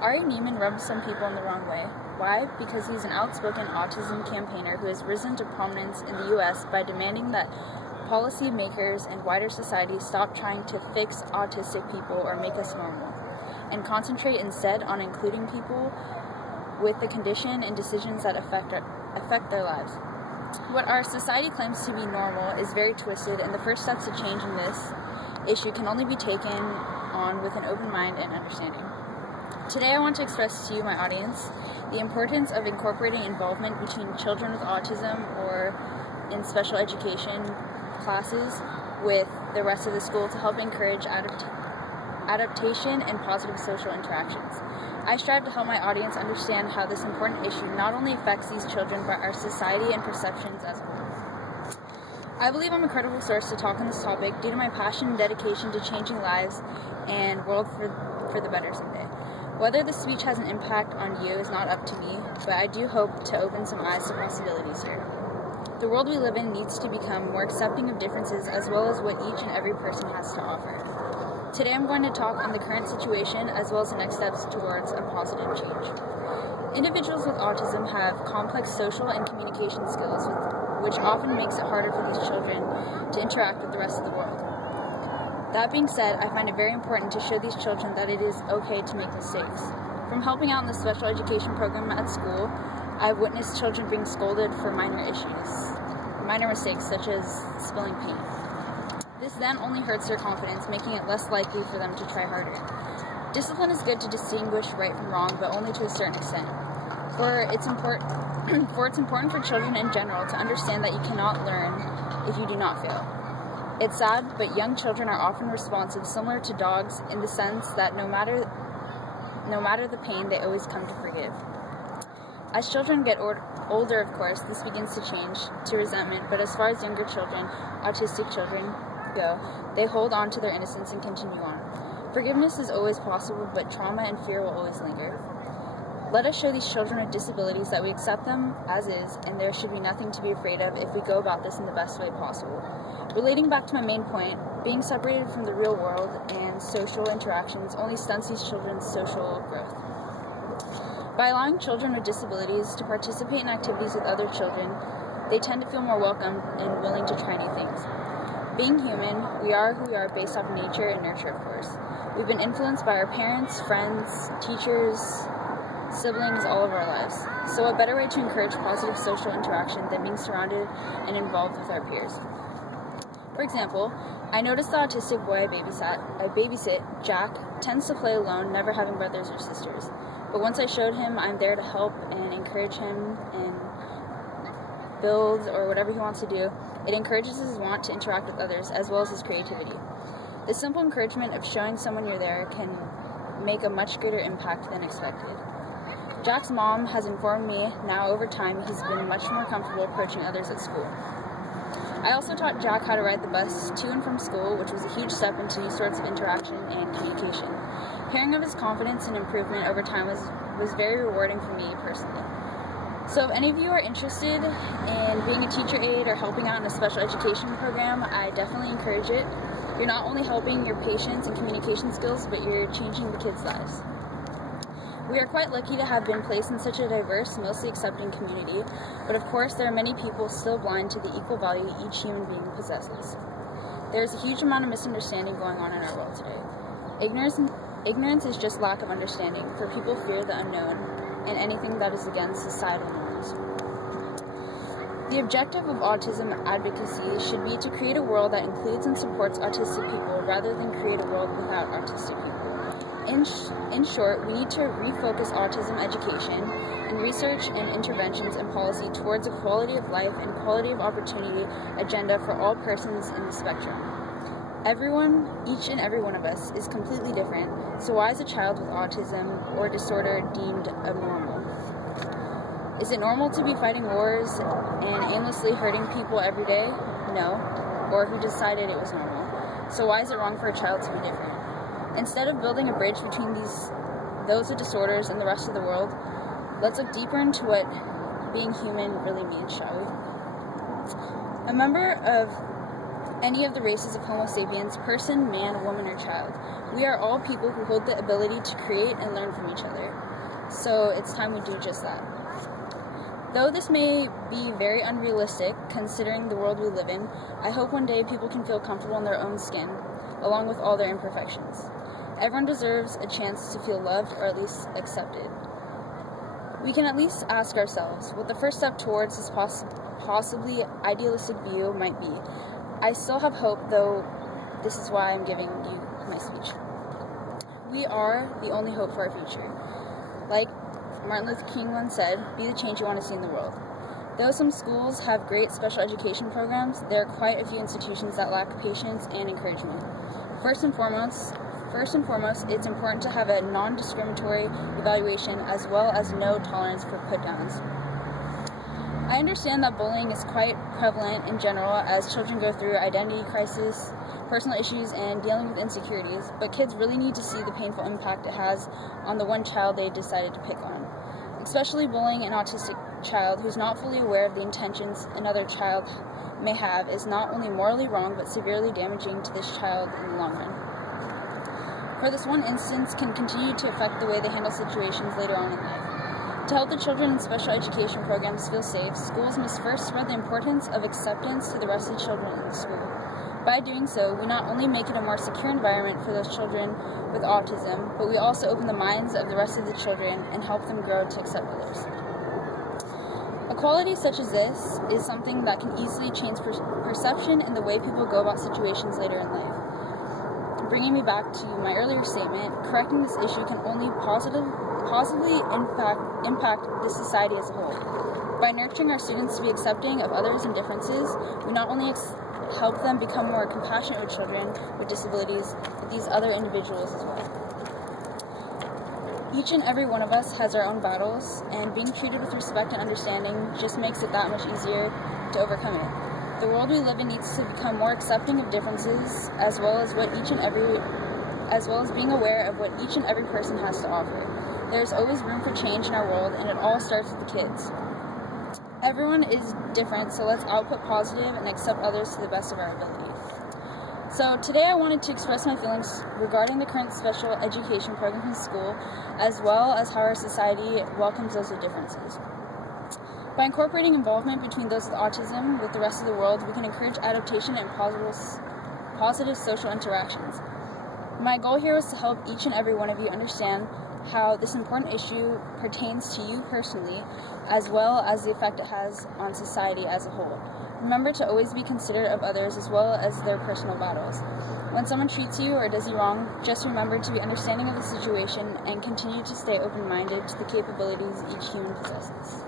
Ari Neiman rubs some people in the wrong way. Why? Because he's an outspoken autism campaigner who has risen to prominence in the U.S. by demanding that policymakers and wider society stop trying to fix autistic people or make us normal, and concentrate instead on including people with the condition and decisions that affect their lives. What our society claims to be normal is very twisted, and the first steps to changing this issue can only be taken on with an open mind and understanding. Today I want to express to you, my audience, the importance of incorporating involvement between children with autism or in special education classes with the rest of the school to help encourage adaptation and positive social interactions. I strive to help my audience understand how this important issue not only affects these children, but our society and perceptions as a whole. I believe I'm a credible source to talk on this topic due to my passion and dedication to changing lives and world for the better someday. Whether this speech has an impact on you is not up to me, but I do hope to open some eyes to possibilities here. The world we live in needs to become more accepting of differences as well as what each and every person has to offer. Today I'm going to talk on the current situation as well as the next steps towards a positive change. Individuals with autism have complex social and communication skills, which often makes it harder for these children to interact with the rest of the world. That being said, I find it very important to show these children that it is okay to make mistakes. From helping out in the special education program at school, I've witnessed children being scolded for minor mistakes such as spilling paint. This then only hurts their confidence, making it less likely for them to try harder. Discipline is good to distinguish right from wrong, but only to a certain extent. It's important for children in general to understand that you cannot learn if you do not fail. It's sad, but young children are often responsive, similar to dogs, in the sense that no matter the pain, they always come to forgive. As children get older, of course, this begins to change to resentment, but as far as younger children, autistic children, go, they hold on to their innocence and continue on. Forgiveness is always possible, but trauma and fear will always linger. Let us show these children with disabilities that we accept them as is, and there should be nothing to be afraid of if we go about this in the best way possible. Relating back to my main point, being separated from the real world and social interactions only stunts these children's social growth. By allowing children with disabilities to participate in activities with other children, they tend to feel more welcome and willing to try new things. Being human, we are who we are based off nature and nurture, of course. We've been influenced by our parents, friends, teachers, siblings all of our lives. So what better way to encourage positive social interaction than being surrounded and involved with our peers? For example, I noticed the autistic boy I babysit, Jack, tends to play alone, never having brothers or sisters. But once I showed him I'm there to help and encourage him and build or whatever he wants to do, it encourages his want to interact with others as well as his creativity. The simple encouragement of showing someone you're there can make a much greater impact than expected. Jack's mom has informed me now over time he's been much more comfortable approaching others at school. I also taught Jack how to ride the bus to and from school, which was a huge step into new sorts of interaction and communication. Hearing of his confidence and improvement over time was very rewarding for me personally. So if any of you are interested in being a teacher aide or helping out in a special education program, I definitely encourage it. You're not only helping your patients and communication skills, but you're changing the kids' lives. We are quite lucky to have been placed in such a diverse, mostly accepting community, but of course there are many people still blind to the equal value each human being possesses. There is a huge amount of misunderstanding going on in our world today. Ignorance is just lack of understanding, for people fear the unknown and anything that is against societal norms. The objective of autism advocacy should be to create a world that includes and supports autistic people rather than create a world without autistic people. In short, we need to refocus autism education and research and interventions and policy towards a quality of life and quality of opportunity agenda for all persons in the spectrum. Everyone, each and every one of us, is completely different, so why is a child with autism or disorder deemed abnormal? Is it normal to be fighting wars and aimlessly hurting people every day? No. Or who decided it was normal? So why is it wrong for a child to be different? Instead of building a bridge between those with disorders and the rest of the world, let's look deeper into what being human really means, shall we? A member of any of the races of Homo sapiens, person, man, woman, or child. We are all people who hold the ability to create and learn from each other. So it's time we do just that. Though this may be very unrealistic, considering the world we live in, I hope one day people can feel comfortable in their own skin, along with all their imperfections. Everyone deserves a chance to feel loved, or at least accepted. We can at least ask ourselves what the first step towards this possibly idealistic view might be. I still have hope, though this is why I'm giving you my speech. We are the only hope for our future. Like Martin Luther King once said, be the change you want to see in the world. Though some schools have great special education programs, there are quite a few institutions that lack patience and encouragement. First and foremost, it's important to have a non-discriminatory evaluation as well as no tolerance for put-downs. I understand that bullying is quite prevalent in general as children go through identity crisis, personal issues, and dealing with insecurities, but kids really need to see the painful impact it has on the one child they decided to pick on. Especially bullying an autistic child who's not fully aware of the intentions another child may have is not only morally wrong but severely damaging to this child in the long run. For this one instance can continue to affect the way they handle situations later on in life. To help the children in special education programs feel safe, schools must first spread the importance of acceptance to the rest of the children in the school. By doing so, we not only make it a more secure environment for those children with autism, but we also open the minds of the rest of the children and help them grow to accept others. A quality such as this is something that can easily change perception and the way people go about situations later in life. Bringing me back to my earlier statement, correcting this issue can only positively impact the society as a whole. By nurturing our students to be accepting of others and differences, we not only help them become more compassionate with children with disabilities, but these other individuals as well. Each and every one of us has our own battles, and being treated with respect and understanding just makes it that much easier to overcome it. The world we live in needs to become more accepting of differences, as well as being aware of what each and every person has to offer. There is always room for change in our world, and it all starts with the kids. Everyone is different, so let's output positive and accept others to the best of our ability. So today I wanted to express my feelings regarding the current special education program in school, as well as how our society welcomes those with differences. By incorporating involvement between those with autism with the rest of the world, we can encourage adaptation and positive social interactions. My goal here was to help each and every one of you understand how this important issue pertains to you personally, as well as the effect it has on society as a whole. Remember to always be considerate of others as well as their personal battles. When someone treats you or does you wrong, just remember to be understanding of the situation and continue to stay open-minded to the capabilities each human possesses.